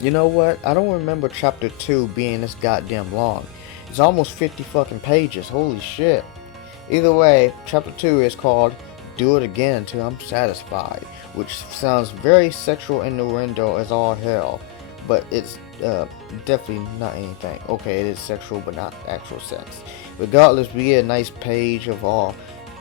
You know what? I don't remember chapter 2 being this goddamn long. It's almost 50 fucking pages. Holy shit. Either way, chapter 2 is called Do It Again Till I'm Satisfied, which sounds very sexual innuendo as all hell, but it's definitely not anything. Okay, it is sexual, but not actual sex. Regardless, we get a nice page of our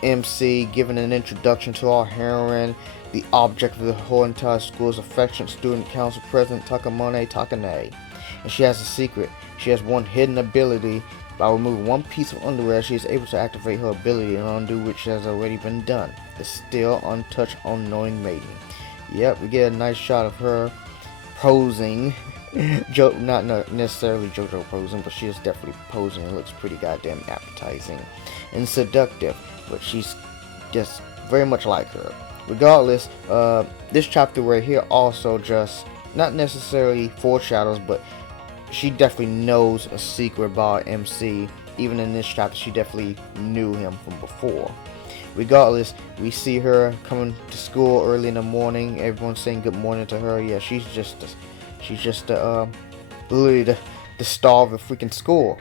MC giving an introduction to our heroine, the object of the whole entire school's affection, student council president Takamine. And she has a secret. She has one hidden ability. By removing one piece of underwear, she is able to activate her ability and undo which has already been done. The still untouched unknowing maiden. Yep, we get a nice shot of her posing. Not necessarily JoJo posing, but she is definitely posing. It looks pretty goddamn appetizing and seductive, but she's just very much like her. Regardless, this chapter right here also just not necessarily foreshadows, but she definitely knows a secret about MC. Even in this chapter, she definitely knew him from before. Regardless, we see her coming to school early in the morning. Everyone's saying good morning to her. Yeah, she's just literally the star of the freaking school.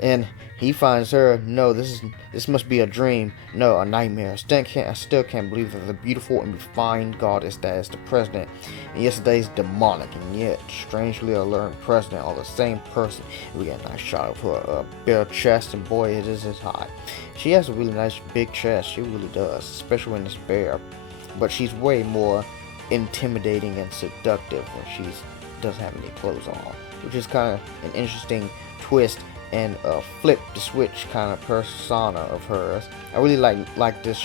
And he finds her. No, this must be a dream. No, a nightmare. I still can't believe that the beautiful and refined goddess that is the president and yesterday's demonic and yet strangely alluring president are the same person. We get a nice shot of her bare chest, and boy, it is hot. She has a really nice big chest. She really does, especially when it's bare. But she's way more intimidating and seductive when she doesn't have any clothes on, which is kind of an interesting twist and flip the switch kind of persona of hers. I really like this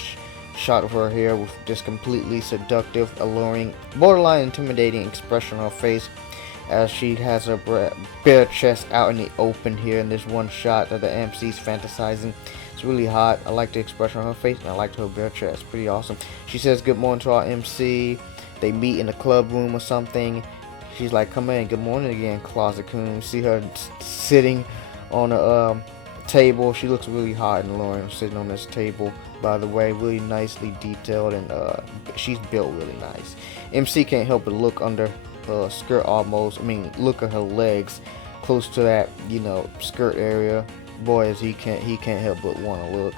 shot of her here with this completely seductive, alluring, borderline intimidating expression on her face as she has her bare chest out in the open here in this one shot that the MC's fantasizing. It's really hot. I like the expression on her face and I like her bare chest. Pretty awesome. She says good morning to our MC. They meet in the club room or something. She's like, come in, good morning again, Closet Coon. See her sitting on a table. She looks really hot and alluring sitting on this table, by the way, really nicely detailed, and she's built really nice. MC can't help but look under her skirt look at her legs close to that, skirt area. Boy, he can't help but want to look.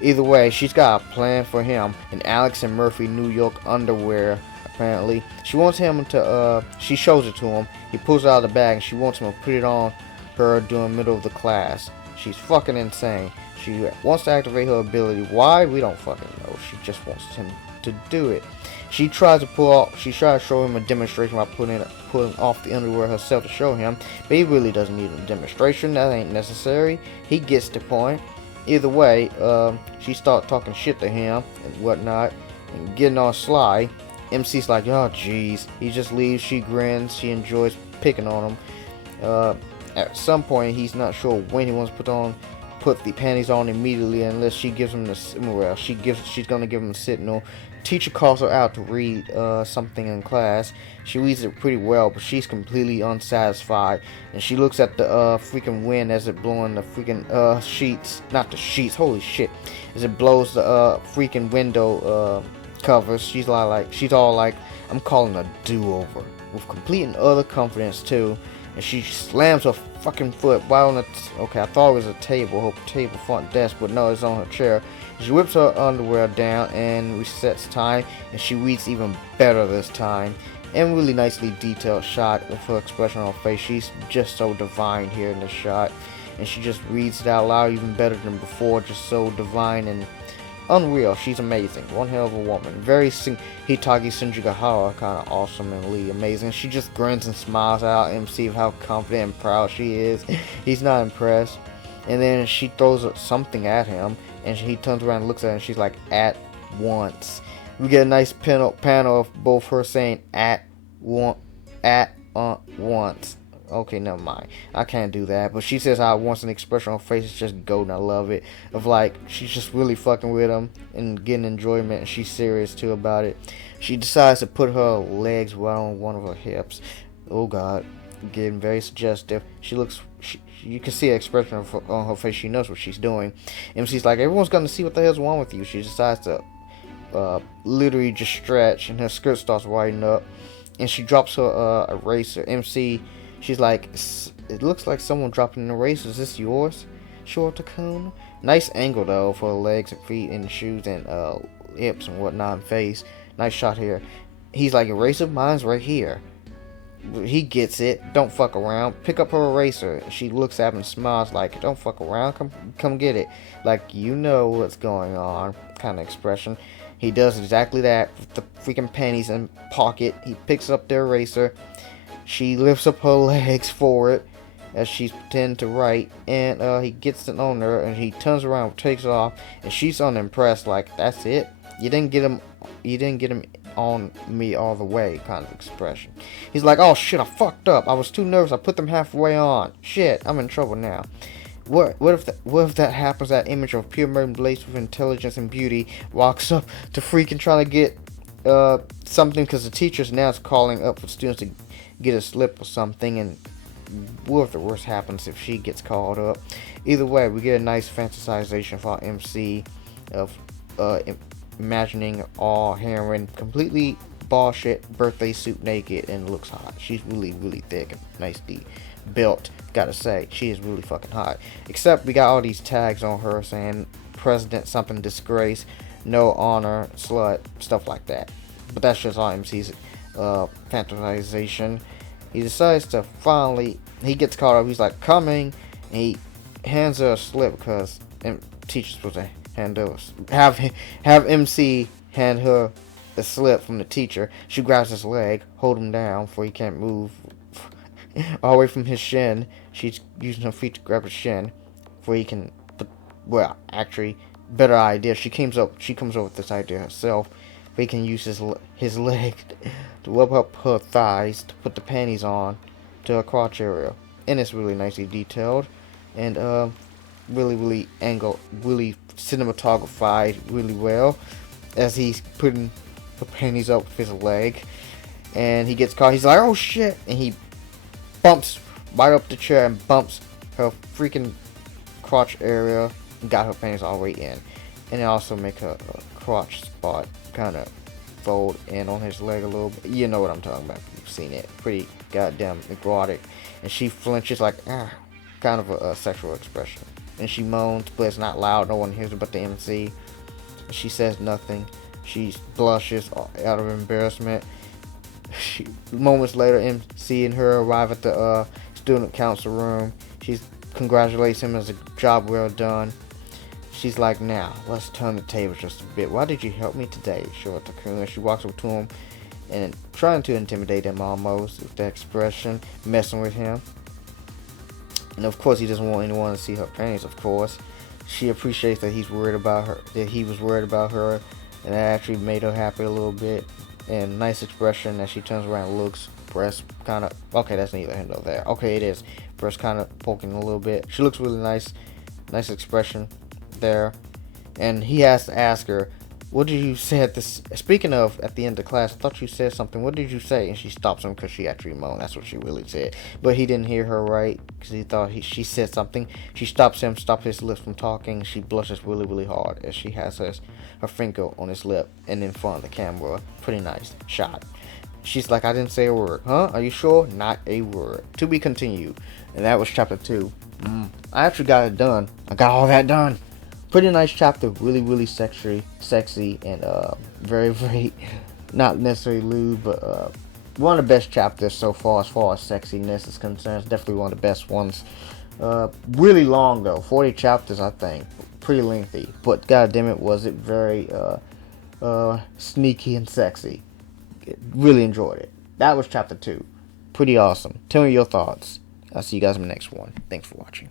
Either way, she's got a plan for him in Alex and Murphy New York underwear. Apparently, she wants him to. She shows it to him. He pulls it out of the bag and she wants him to put it on her during the middle of the class. She's fucking insane. She wants to activate her ability. Why? We don't fucking know. She just wants him to do it. She tries to show him a demonstration by putting off the underwear herself to show him, but he really doesn't need a demonstration. That ain't necessary. He gets the point. Either way, she starts talking shit to him and whatnot, and getting all sly. MC's like, oh jeez. He just leaves. She grins. She enjoys picking on him. At some point, he's not sure when he wants to put the panties on immediately, unless she gives him she's gonna give him a signal. Teacher calls her out to read something in class. She reads it pretty well, but she's completely unsatisfied, and she looks at the freaking wind as it blowing the freaking sheets, not the sheets, holy shit, as it blows the freaking window covers. She's all like, I'm calling a do-over, with complete and utter confidence too. And she slams her fucking foot while on okay, I thought it was a table, her table front desk, but no, it's on her chair. She whips her underwear down and resets time, and she reads even better this time. And really nicely detailed shot of her expression on her face. She's just so divine here in this shot, and she just reads it out loud even better than before, just so divine and unreal. She's amazing. One hell of a woman. Very Hitagi Shinjigahara kind of awesomely amazing. She just grins and smiles out and see how confident and proud she is. He's not impressed. And then she throws something at him, and he turns around and looks at her, and she's like, at once. We get a nice panel of both her saying at once. Okay, never mind. I can't do that. But she says how once an expression on her face is just golden. I love it. Of like, she's just really fucking with him and getting enjoyment, and she's serious too about it. She decides to put her legs right on one of her hips. Oh god. Getting very suggestive. You can see an expression on her face. She knows what she's doing. MC's like, everyone's gonna see what the hell's wrong with you. She decides to literally just stretch, and her skirt starts widening up. and she drops her eraser. MC, she's like, it looks like someone dropped an eraser. Is this yours, Takun? Nice angle though for her legs and feet and shoes and hips and whatnot and face. Nice shot here. He's like, eraser? Mine's right here. He gets it. Don't fuck around. Pick up her eraser. She looks at him and smiles like, don't fuck around. Come get it. Like, you know what's going on. Kind of expression. He does exactly that with the freaking panties in pocket. He picks up the eraser. She lifts up her legs forward as she's pretending to write, and he gets it on her, and he turns around, takes it off, and she's unimpressed. Like, that's it. You didn't get him on me all the way, kind of expression. He's like, oh shit, I fucked up. I was too nervous. I put them halfway on. Shit, I'm in trouble now. What if that happens? That image of pure murder laced with intelligence and beauty walks up to freaking trying to get something, because the teacher's now is calling up for students to get a slip or something, and what if the worst happens if she gets called up? Either way, we get a nice fantasization for our MC of imagining all Heroine completely bullshit birthday suit naked and looks hot. She's really thick and nicely built. Gotta say, she is really fucking hot. Except we got all these tags on her saying president something, disgrace, no honor, slut, stuff like that. But that's just all MC's fantasization. He decides to finally, he gets caught up. He's like, coming, and he hands her a slip because teacher's supposed to have MC hand her the slip from the teacher. She grabs his leg, hold him down for he can't move all the way from his shin. She's using her feet to grab his shin for he can. Well, actually, better idea. She comes up with this idea herself. But he can use his leg to rub up her thighs to put the panties on to her crotch area, and it's really nicely detailed and really cinematographed really well as he's putting the panties up with his leg, and he gets caught. He's like, oh shit, and he bumps right up the chair and bumps her freaking crotch area and got her panties all the way in, and it also make her crotch spot kind of fold in on his leg a little bit. You know what I'm talking about. You've seen it. Pretty goddamn erotic. And she flinches like, kind of a sexual expression. And she moans, but it's not loud. No one hears it but the MC. She says nothing. She blushes out of embarrassment. Moments later, MC and her arrive at the student council room. She congratulates him as a job well done. She's like, now, let's turn the tables just a bit. Why did you help me today, Takun? She walks up to him and trying to intimidate him almost with that expression, messing with him. And of course, he doesn't want anyone to see her panties, of course. She appreciates that he was worried about her, and that actually made her happy a little bit. And nice expression as she turns around and looks, breast kind of, okay, that's neither here nor there. Okay, it is. Breast kind of poking a little bit. She looks really nice. Nice expression there, and he has to ask her, what did you say at this? Speaking of, at the end of class, I thought you said something. What did you say? And she stops him because she actually moaned. That's what she really said. But he didn't hear her right because he thought she said something. She stops his lips from talking. She blushes really hard as she has her finger on his lip and in front of the camera. Pretty nice shot. She's like, I didn't say a word. Huh? Are you sure? Not a word. To be continued. And that was chapter 2. I actually got it done. I got all that done. Pretty nice chapter, really sexy, and very not necessarily lewd, but one of the best chapters so far as sexiness is concerned. It's definitely one of the best ones. Really long though, 40 chapters I think, pretty lengthy, but goddamn it, was it very sneaky and sexy. Really enjoyed it. That was chapter 2, pretty awesome. Tell me your thoughts. I'll see you guys in the next one. Thanks for watching.